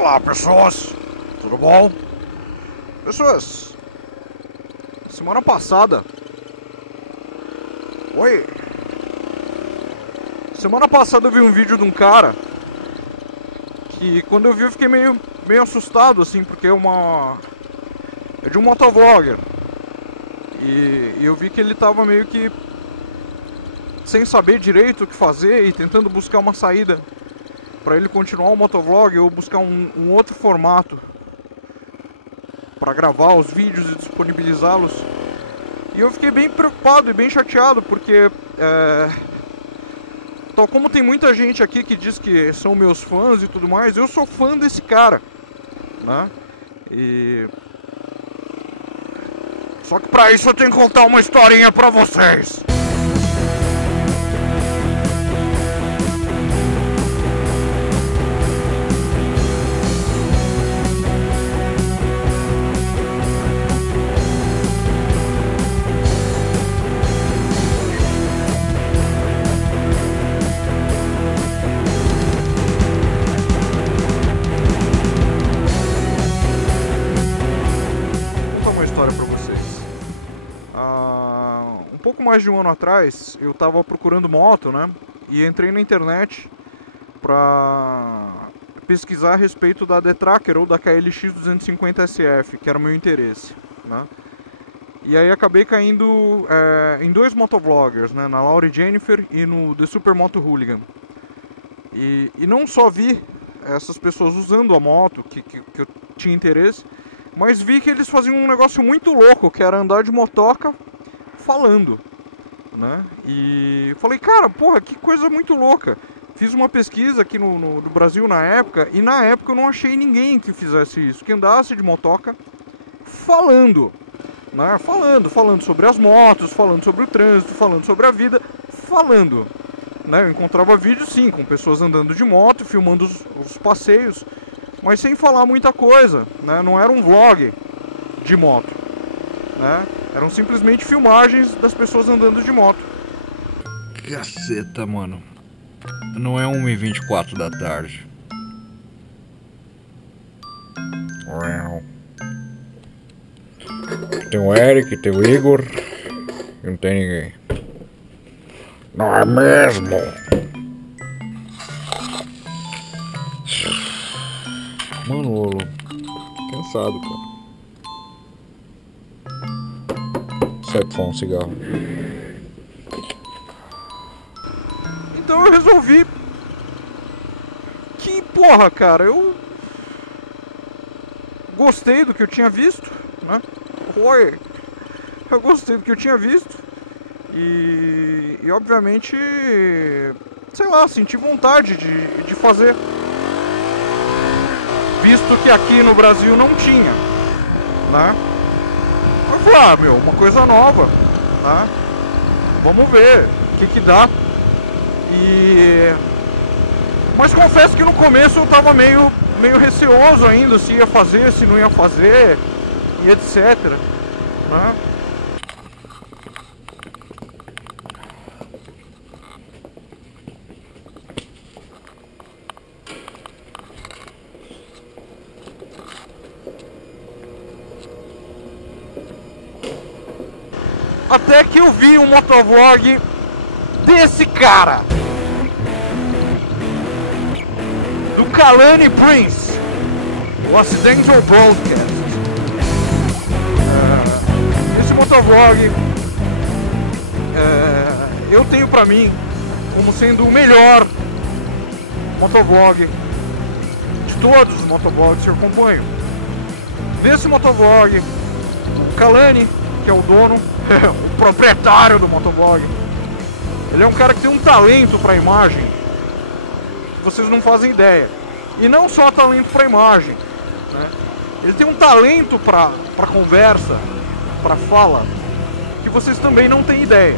Olá, pessoas, tudo bom? Pessoas, semana passada... Oi? Semana passada eu vi um vídeo de um cara que quando eu vi eu fiquei meio assustado, assim, porque é de um motovlogger. E eu vi que ele tava meio que sem saber direito o que fazer e tentando buscar uma saída para ele continuar o motovlog ou buscar um outro formato para gravar os vídeos e disponibilizá-los. E eu fiquei bem preocupado e bem chateado porque tal como tem muita gente aqui que diz que são meus fãs e tudo mais, eu sou fã desse cara, né? Só que pra isso eu tenho que contar uma historinha pra vocês. Um pouco mais de um ano atrás eu estava procurando moto, né? E entrei na internet para pesquisar a respeito da D-Tracker ou da KLX 250 SF, que era o meu interesse, né? E aí acabei caindo em dois motovloggers, né? Na Laura Jennifer e no The Super Moto Hooligan. E não só vi essas pessoas usando a moto que eu tinha interesse, mas vi que eles faziam um negócio muito louco, que era andar de motoca falando, né? E falei, cara, porra, que coisa muito louca. Fiz uma pesquisa aqui no Brasil na época, e na época eu não achei ninguém que fizesse isso, que andasse de motoca falando, né? Falando sobre as motos, falando sobre o trânsito, falando sobre a vida, falando, né? Eu encontrava vídeos sim, com pessoas andando de moto, filmando os passeios, mas sem falar muita coisa, né? Não era um vlog de moto, né? Eram simplesmente filmagens das pessoas andando de moto. Caceta, mano. Não é 1h24 da tarde. Tem o Eric, tem o Igor. E não tem ninguém. Não é mesmo? Mano, cansado, cara. Sai pra um cigarro. Então eu resolvi que, porra, cara, eu gostei do que eu tinha visto, né? Eu gostei do que eu tinha visto e obviamente, sei lá, senti vontade de fazer, visto que aqui no Brasil não tinha, né? Eu falei, meu, uma coisa nova, tá? Vamos ver o que dá. Mas confesso que no começo eu tava meio receoso ainda, se ia fazer, se não ia fazer, e etc, né? Até que eu vi um motovlog desse cara, do Kalani Prince, o Accidental Broadcast. Esse motovlog eu tenho pra mim como sendo o melhor motovlog de todos os motovlogs que eu acompanho. Desse motovlog, o Kalani, que é o dono, o proprietário do motovlog, ele é um cara que tem um talento para imagem que vocês não fazem ideia. E não só talento para imagem, né? Ele tem um talento para conversa, para fala, que vocês também não têm ideia.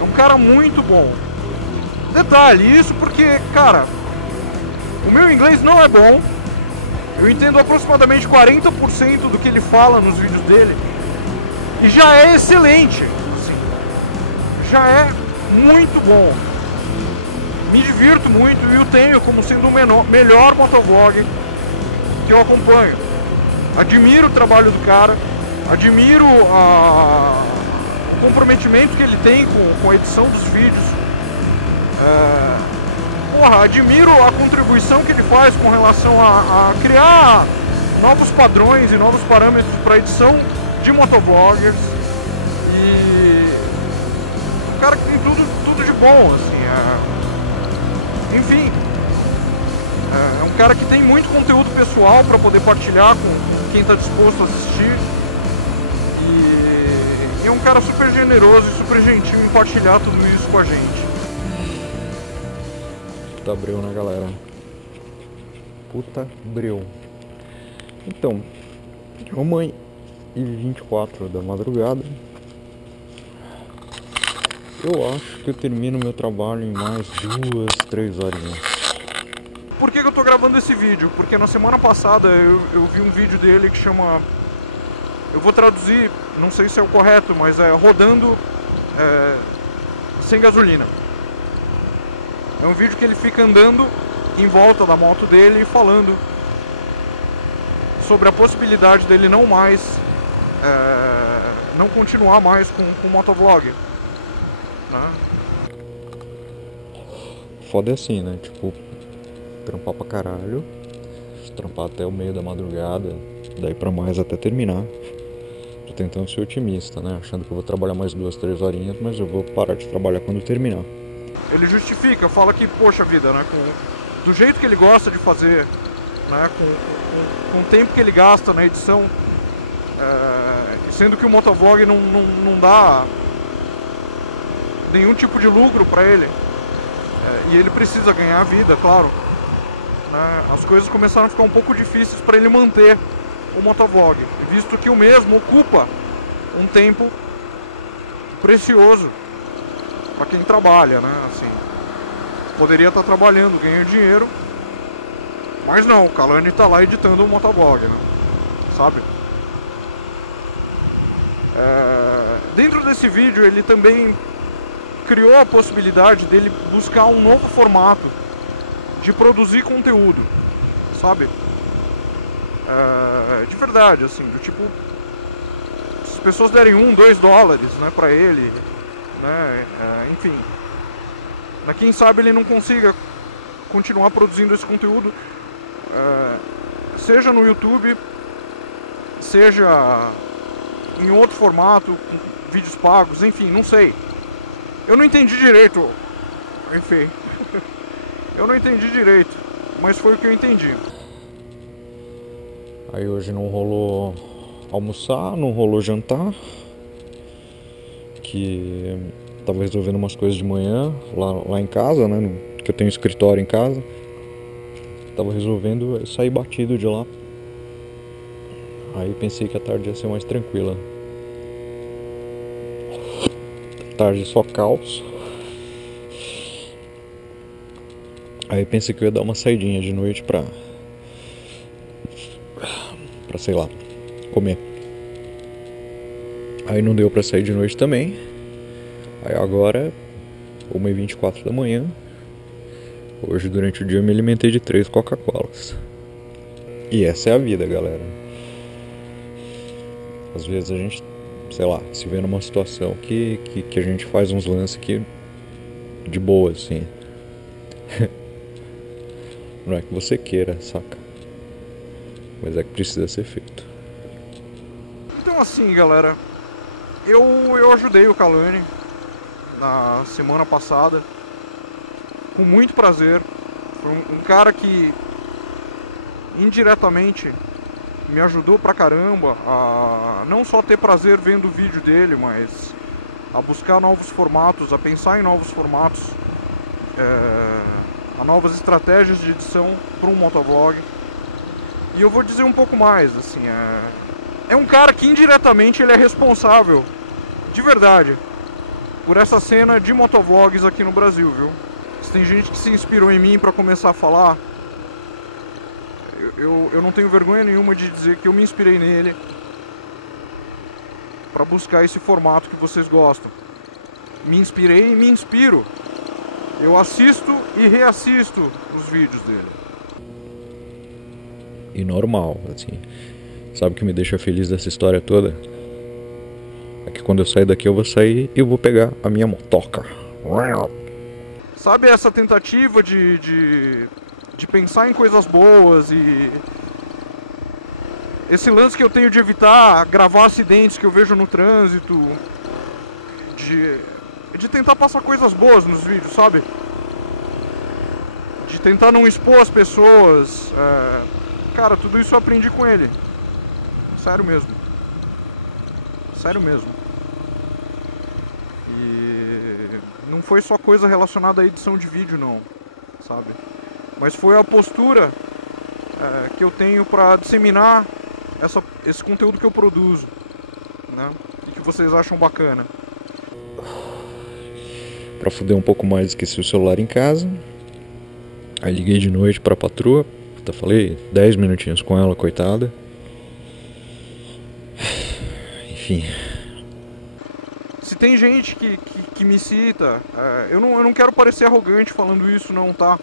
É um cara muito bom. Detalhe, isso porque, cara, o meu inglês não é bom. Eu entendo aproximadamente 40% do que ele fala nos vídeos dele. E já é excelente, assim, já é muito bom. Me divirto muito e o tenho como sendo o melhor motovlog que eu acompanho. Admiro o trabalho do cara, admiro o comprometimento que ele tem com a edição dos vídeos. Admiro a contribuição que ele faz com relação a criar novos padrões e novos parâmetros para edição de motovloggers. E um cara que tem tudo de bom, assim. Enfim, é um cara que tem muito conteúdo pessoal para poder partilhar com quem está disposto a assistir. E é um cara super generoso e super gentil em partilhar tudo isso com a gente. Puta breu, né, galera? Puta breu. Então, 1h24 da madrugada. Eu acho que eu termino meu trabalho em mais 2, 3 horinhas. Por que eu tô gravando esse vídeo? Porque na semana passada eu vi um vídeo dele que chama... Eu vou traduzir, não sei se é o correto, mas é rodando sem gasolina. É um vídeo que ele fica andando em volta da moto dele e falando sobre a possibilidade dele não continuar mais com o motovlog, né? Foda é assim, né? Tipo, trampar pra caralho, trampar até o meio da madrugada, daí pra mais até terminar. Tô tentando ser otimista, né? Achando que eu vou trabalhar mais 2, 3 horinhas, mas eu vou parar de trabalhar quando terminar. Ele justifica, fala que, poxa vida, né? Do jeito que ele gosta de fazer, né? Com o tempo que ele gasta na edição, sendo que o motovlog não dá nenhum tipo de lucro para ele, e ele precisa ganhar a vida, claro, né? As coisas começaram a ficar um pouco difíceis para ele manter o motovlog, visto que o mesmo ocupa um tempo precioso para quem trabalha, né? Assim, poderia estar trabalhando, ganhando dinheiro, mas não, o Kalani tá lá editando o motovlog, né? Sabe? Dentro desse vídeo ele também criou a possibilidade dele buscar um novo formato de produzir conteúdo, sabe? De verdade, assim, do tipo, se as pessoas derem $1, $2, né, pra ele, né, enfim, quem sabe ele não consiga continuar produzindo esse conteúdo, seja no YouTube, seja em outro formato, com vídeos pagos, enfim, não sei. Eu não entendi direito, enfim, eu não entendi direito, mas foi o que eu entendi. Aí hoje não rolou almoçar, não rolou jantar, que tava resolvendo umas coisas de manhã lá em casa, né, que eu tenho escritório em casa. Tava resolvendo sair batido de lá. Aí pensei que a tarde ia ser mais tranquila. Tarde só caos. Aí pensei que eu ia dar uma saidinha de noite pra sei lá, comer. Aí não deu pra sair de noite também. Aí agora 1h24 da manhã. Hoje durante o dia eu me alimentei de 3 Coca-Colas. E essa é a vida, galera. Às vezes a gente, sei lá, se vê numa situação que a gente faz uns lances que de boa, assim. Não é que você queira, saca? Mas é que precisa ser feito. Então assim, galera, eu ajudei o Kalani na semana passada com muito prazer. Foi um cara que indiretamente me ajudou pra caramba a não só ter prazer vendo o vídeo dele, mas a buscar novos formatos, a pensar em novos formatos, a novas estratégias de edição para um motovlog. E eu vou dizer um pouco mais, assim, é um cara que indiretamente ele é responsável, de verdade, por essa cena de motovlogs aqui no Brasil, viu? Se tem gente que se inspirou em mim para começar a falar, eu não tenho vergonha nenhuma de dizer que eu me inspirei nele para buscar esse formato que vocês gostam. Me inspirei e me inspiro. Eu assisto e reassisto os vídeos dele. e normal, assim. Sabe o que me deixa feliz dessa história toda? É que quando eu sair daqui eu vou sair e eu vou pegar a minha motoca. Sabe essa tentativa de pensar em coisas boas e esse lance que eu tenho de evitar gravar acidentes que eu vejo no trânsito, de tentar passar coisas boas nos vídeos, sabe? De tentar não expor as pessoas. Cara, tudo isso eu aprendi com ele. Sério mesmo. Sério mesmo. E não foi só coisa relacionada à edição de vídeo, não, sabe? Mas foi a postura que eu tenho pra disseminar esse conteúdo que eu produzo, né? E que vocês acham bacana. Pra fuder um pouco mais, esqueci o celular em casa. Aí liguei de noite pra patroa. Até falei 10 minutinhos com ela, coitada. Enfim. Se tem gente que me cita, eu não quero parecer arrogante falando isso, não, tá?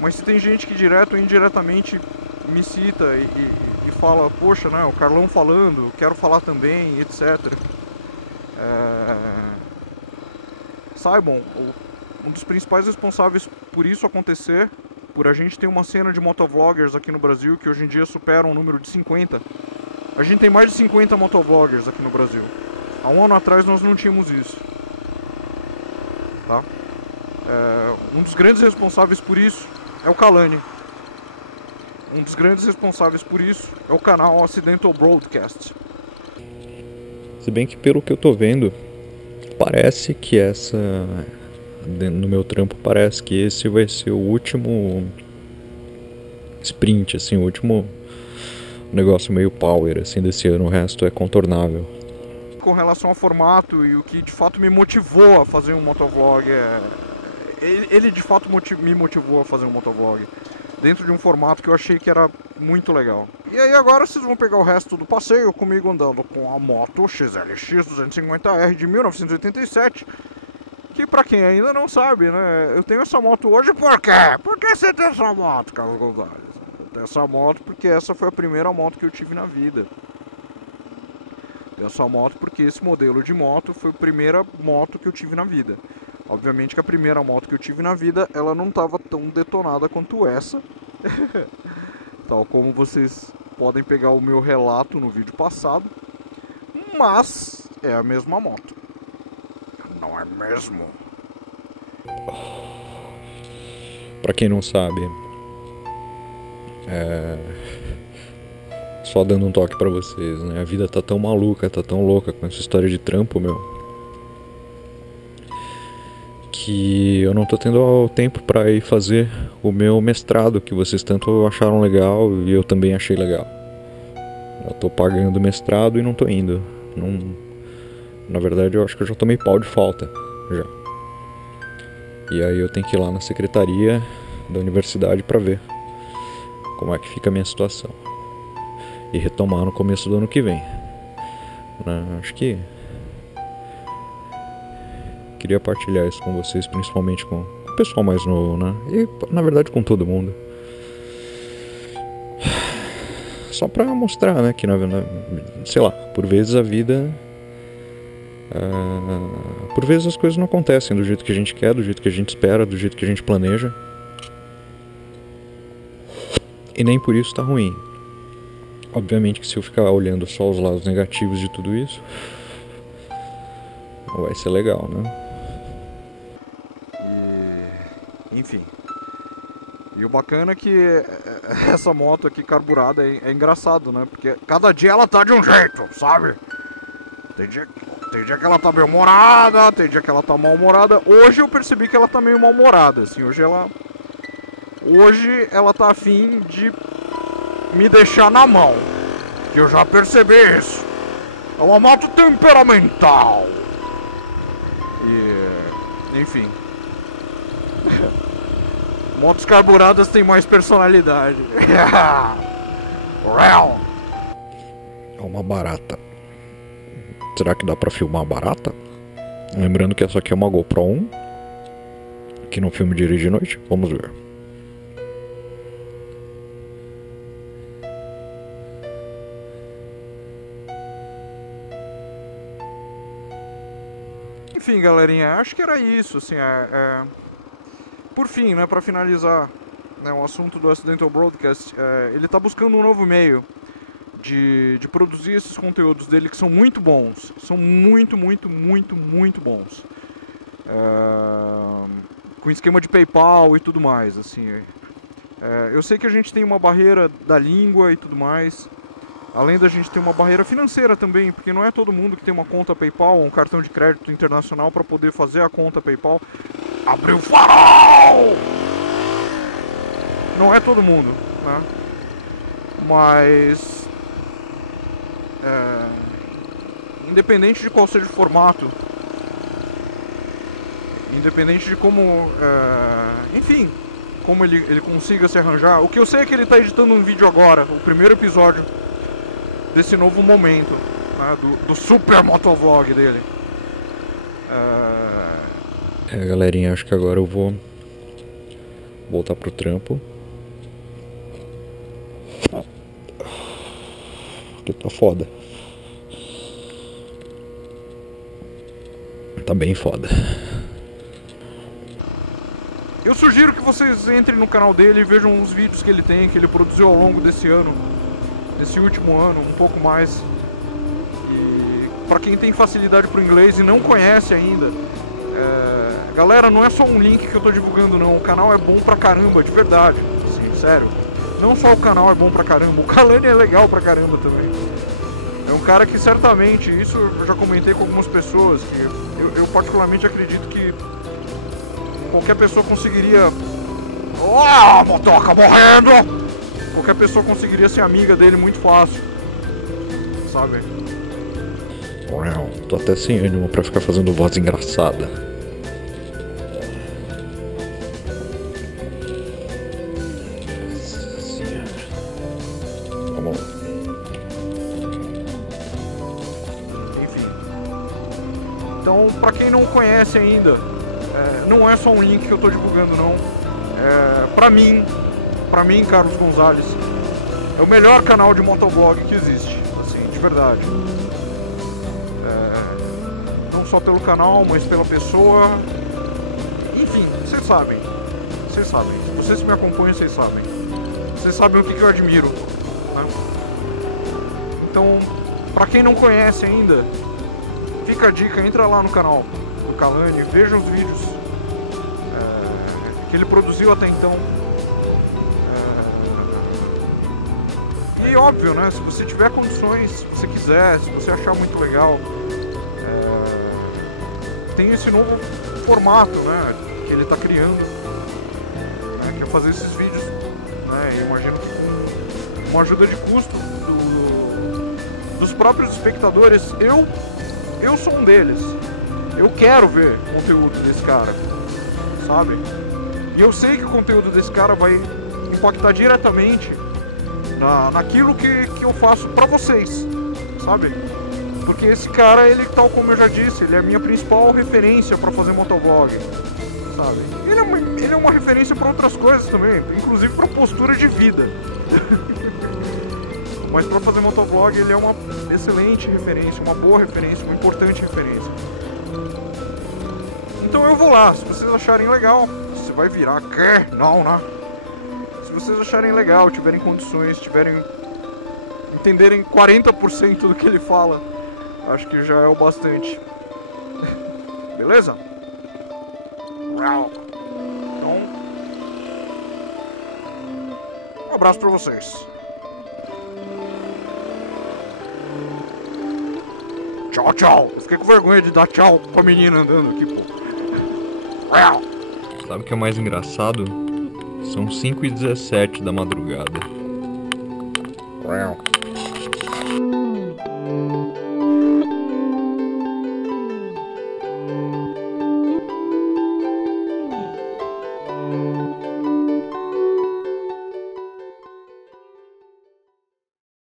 Mas se tem gente que direto ou indiretamente me cita e fala, poxa, né, o Carlão falando, quero falar também, etc. Saibam, um dos principais responsáveis por isso acontecer, por a gente ter uma cena de motovloggers aqui no Brasil que hoje em dia supera um número de 50. A gente tem mais de 50 motovloggers aqui no Brasil. Há um ano atrás nós não tínhamos isso. Tá? Um dos grandes responsáveis por isso é o Kalani. Um dos grandes responsáveis por isso é o canal Accidental Broadcast. Se bem que pelo que eu tô vendo, parece que no meu trampo parece que esse vai ser o último sprint, assim, o último negócio meio power, assim, desse ano. O resto é contornável. Com relação ao formato e o que de fato me motivou a fazer um motovlog, ele de fato me motivou a fazer um motovlog dentro de um formato que eu achei que era muito legal. E aí agora vocês vão pegar o resto do passeio comigo andando com a moto XLX 250R de 1987, que pra quem ainda não sabe, né, eu tenho essa moto hoje por quê? Por que você tem essa moto, Carlos Gonzalez? Eu tenho essa moto porque essa foi a primeira moto que eu tive na vida. Essa moto porque esse modelo de moto foi a primeira moto que eu tive na vida. Obviamente que a primeira moto que eu tive na vida, ela não estava tão detonada quanto essa. Tal como vocês podem pegar o meu relato no vídeo passado. Mas é a mesma moto. Não é mesmo? Pra quem não sabe, só dando um toque pra vocês, né? A vida tá tão maluca, tá tão louca com essa história de trampo, meu, que eu não tô tendo tempo pra ir fazer o meu mestrado, que vocês tanto acharam legal e eu também achei legal. Eu tô pagando mestrado e não tô indo. Na verdade, eu acho que eu já tomei pau de falta, já. E aí eu tenho que ir lá na secretaria da universidade pra ver como é que fica a minha situação. E retomar no começo do ano que vem. Acho que queria partilhar isso com vocês, principalmente com o pessoal mais novo, né? E na verdade com todo mundo. Só pra mostrar, né, que sei lá, por vezes a vida... por vezes as coisas não acontecem do jeito que a gente quer, do jeito que a gente espera, do jeito que a gente planeja. E nem por isso tá ruim. Obviamente que se eu ficar olhando só os lados negativos de tudo isso, não vai ser legal, né? Enfim. E o bacana é que essa moto aqui carburada é engraçado, né? Porque cada dia ela tá de um jeito, sabe? Tem dia que ela tá bem humorada, tem dia que ela tá mal-humorada. Hoje eu percebi que ela tá meio mal-humorada, assim. Hoje ela tá afim de me deixar na mão. Que eu já percebi isso. É uma moto temperamental. E... enfim. Motos carburadas têm mais personalidade. Real. É uma barata. Será que dá pra filmar a barata? Lembrando que essa aqui é uma GoPro 1. Aqui no filme Dirige de Noite. Vamos ver. galerinha, acho que era isso, assim, Por fim, né, pra finalizar, né, o assunto do Accidental Broadcast, ele tá buscando um novo meio de produzir esses conteúdos dele que são muito bons, são muito bons. Com esquema de PayPal e tudo mais, assim. Eu sei que a gente tem uma barreira da língua e tudo mais, além da gente ter uma barreira financeira também, porque não é todo mundo que tem uma conta PayPal ou um cartão de crédito internacional para poder fazer a conta PayPal. Abriu o farol! Não é todo mundo, né? Mas independente de qual seja o formato, independente de como, enfim, como ele consiga se arranjar. O que eu sei é que ele está editando um vídeo agora, o primeiro episódio desse novo momento, né, do super motovlog dele. Galerinha, acho que agora eu vou voltar pro trampo. Porque tá foda. Tá bem foda. Eu sugiro que vocês entrem no canal dele e vejam os vídeos que ele tem, que ele produziu ao longo desse ano, desse último ano, um pouco mais. E pra quem tem facilidade pro inglês e não conhece ainda, galera, não é só um link que eu tô divulgando não, o canal é bom pra caramba, de verdade, assim, sério. Não só o canal é bom pra caramba, o Kalani é legal pra caramba também. É um cara que certamente, isso eu já comentei com algumas pessoas, que eu particularmente acredito que qualquer pessoa conseguiria... Oh, motoca morrendo! Qualquer pessoa conseguiria ser amiga dele muito fácil, sabe? Tô até sem ânimo pra ficar fazendo voz engraçada. Então, pra quem não conhece ainda, não é só um link que eu tô divulgando não. Pra mim, Carlos Gonzalez, é o melhor canal de motovlog que existe, assim, de verdade. Não só pelo canal, mas pela pessoa. Enfim, vocês sabem. Vocês que me acompanham, vocês sabem. Vocês sabem o que eu admiro, né? Então, pra quem não conhece ainda, fica a dica, entra lá no canal do Kalani, veja os vídeos que ele produziu até então. E óbvio, né? Se você tiver condições, se você quiser, se você achar muito legal, tem esse novo formato, né? Que ele está criando, né, que é fazer esses vídeos, né? Eu imagino que com uma ajuda de custo dos próprios espectadores. Eu sou um deles. Eu quero ver o conteúdo desse cara, sabe? E eu sei que o conteúdo desse cara vai impactar diretamente naquilo que eu faço pra vocês, sabe? Porque esse cara, ele, tal como eu já disse, ele é a minha principal referência pra fazer motovlog, sabe? Ele é uma referência pra outras coisas também, inclusive pra postura de vida. Mas para fazer motovlog ele é uma excelente referência, uma boa referência, uma importante referência. Então eu vou lá, se vocês acharem legal, você vai virar, quer? Não, né? Se vocês acharem legal, tiverem condições, entenderem 40% do que ele fala, acho que já é o bastante. Beleza? Então, um abraço para vocês. Tchau, tchau. Eu fiquei com vergonha de dar tchau pra menina andando aqui, pô. Sabe o que é mais engraçado? São 5h17 da madrugada.